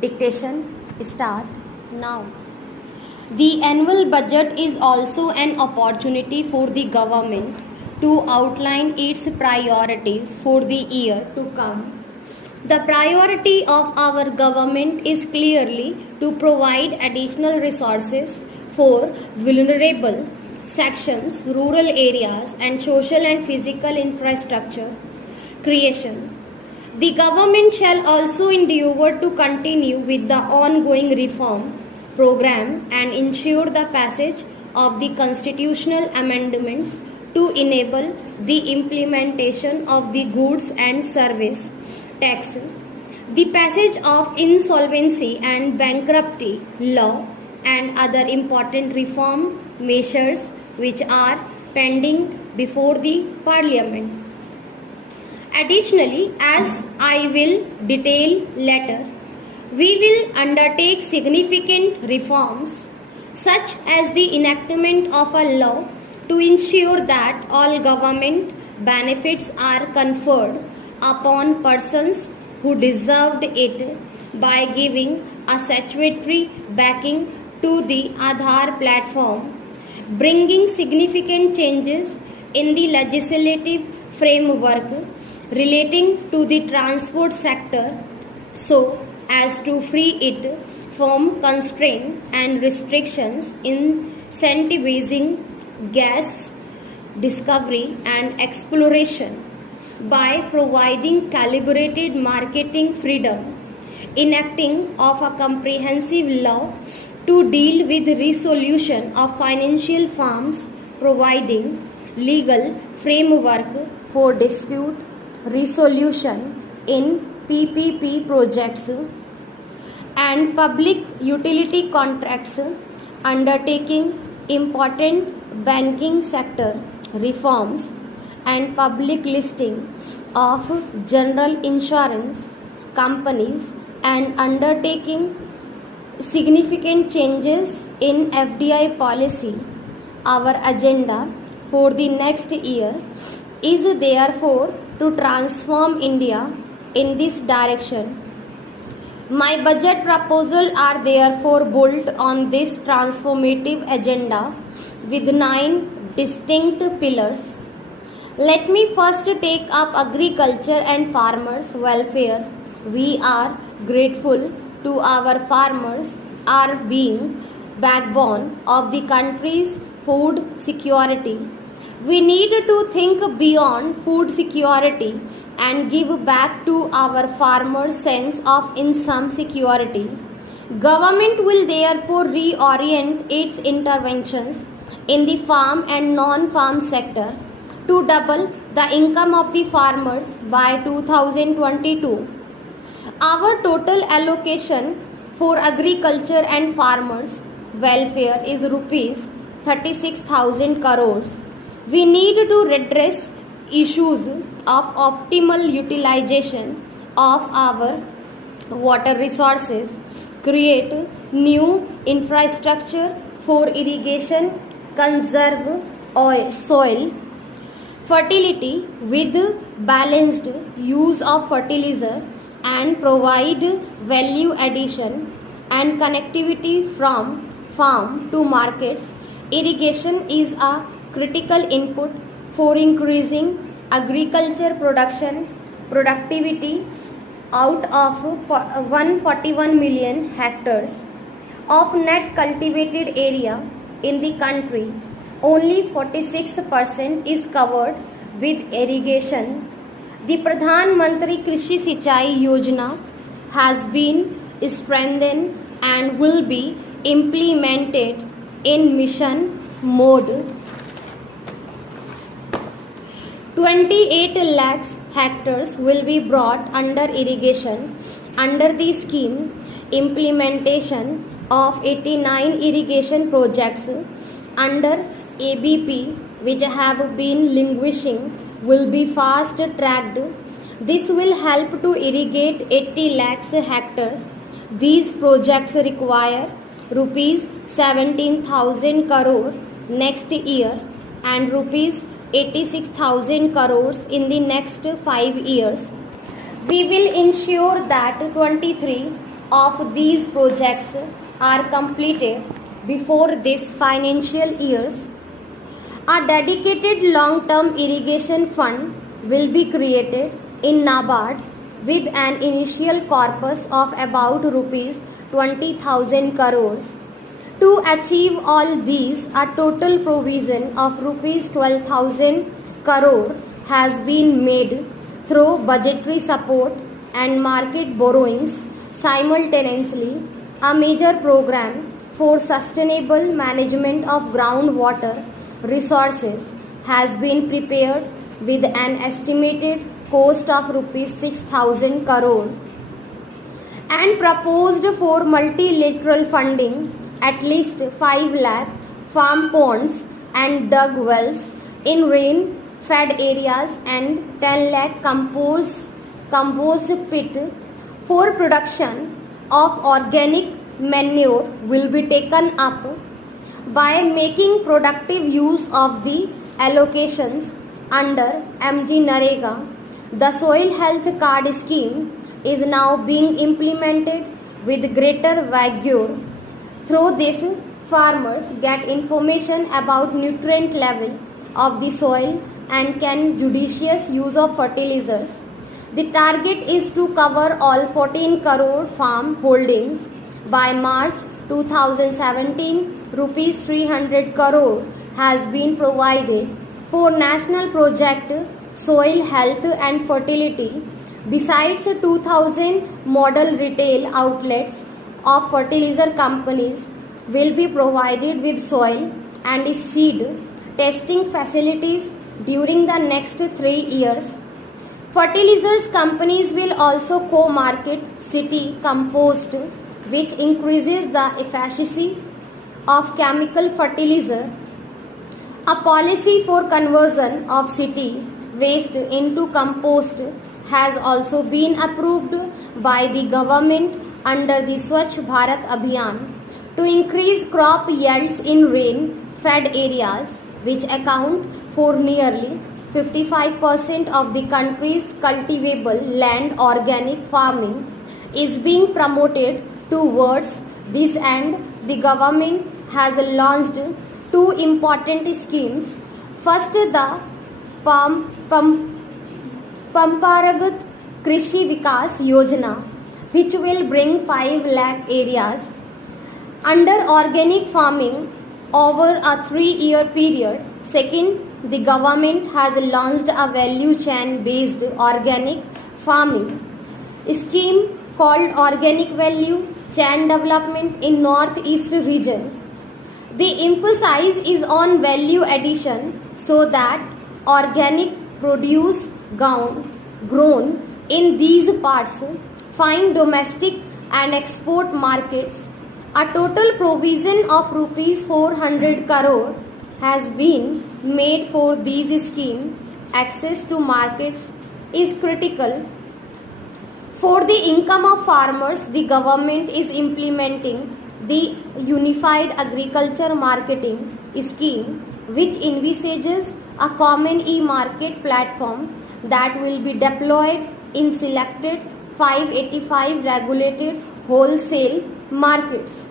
Dictation start now. The annual budget is also an opportunity for the government to outline its priorities for the year to come. The priority of our government is clearly to provide additional resources for vulnerable sections, rural areas, and social and physical infrastructure creation. The government shall also endeavour to continue with the ongoing reform program and ensure the passage of the constitutional amendments to enable the implementation of the goods and service tax, the passage of insolvency and bankruptcy law, and other important reform measures which are pending before the Parliament. Additionally, as I will detail later, we will undertake significant reforms such as the enactment of a law to ensure that all government benefits are conferred upon persons who deserved it by giving a statutory backing to the Aadhaar platform, bringing significant changes in the legislative framework relating to the transport sector so as to free it from constraint and restrictions incentivizing gas discovery and exploration by providing calibrated marketing freedom, enacting of a comprehensive law to deal with resolution of financial firms, providing legal framework for dispute resolution in PPP projects and public utility contracts, undertaking important banking sector reforms and public listing of general insurance companies and undertaking significant changes in FDI policy. Our agenda for the next year is therefore to transform India in this direction. My budget proposals are therefore built on this transformative agenda with 9 distinct pillars. Let me first take up agriculture and farmers' welfare. We are grateful to our farmers are being backbone of the country's food security. We need to think beyond food security and give back to our farmers sense of income security. Government will therefore reorient its interventions in the farm and non-farm sector to double the income of the farmers by 2022. Our total allocation for agriculture and farmers welfare is rupees 36,000 crores. We need to redress issues of optimal utilization of our water resources, create new infrastructure for irrigation, conserve soil fertility with balanced use of fertilizer, and provide value addition and connectivity from farm to markets. Irrigation is a critical input for increasing agriculture productivity out of 141 million hectares of net cultivated area in the country. Only 46% is covered with irrigation. The Pradhan Mantri Krishi Sinchai Yojana has been strengthened and will be implemented in mission mode. 28 lakhs hectares will be brought under irrigation under the scheme. Implementation of 89 irrigation projects under ABP which have been languishing will be fast tracked. This will help to irrigate 80 lakhs hectares. These projects require rupees 17,000 crore next year and rupees 86,000 crores in the next 5 years. We will ensure that 23 of these projects are completed before this financial year's, a dedicated long-term irrigation fund will be created in NABARD with an initial corpus of about rupees 20,000 crores. To achieve all these, a total provision of rupees 12,000 crore has been made through budgetary support and market borrowings simultaneously. A major program for sustainable management of groundwater resources has been prepared with an estimated cost of rupees 6,000 crore and proposed for multilateral funding at least 5 lakh farm ponds and dug wells in rain fed areas and 10 lakh compost pit for production of organic manure will be taken up. By making productive use of the allocations under MG Narega, the Soil Health Card scheme is now being implemented with greater vigor. Through this, farmers get information about nutrient level of the soil and can judicious use of fertilizers. The target is to cover all 14 crore farm holdings by March 2017. Rupees 300 crore has been provided for national project Soil Health and Fertility. Besides 2,000 model retail outlets of fertilizer companies will be provided with soil and seed testing facilities during the next 3 years. Fertilizers companies will also co-market city compost, which increases the efficiency of chemical fertilizer. A policy for conversion of city waste into compost has also been approved by the government under the Swachh Bharat Abhiyan to increase crop yields in rain-fed areas, which account for nearly 55% of the country's cultivable land. Organic farming is being promoted towards this end. The government has launched 2 important schemes. First, the Pamparagat Krishi Vikas Yojana, which will bring 5 lakh areas under organic farming over a 3-year period. Second, the government has launched a value chain based organic farming scheme called Organic Value Chain Development in Northeast region. The emphasis is on value addition so that organic produce grown in these parts find domestic and export markets. A total provision of rupees 400 crore has been made for these schemes. Access to markets is critical for the income of farmers. The government is implementing the Unified Agriculture Marketing Scheme, which envisages a common e-market platform that will be deployed in selected 585 regulated wholesale markets.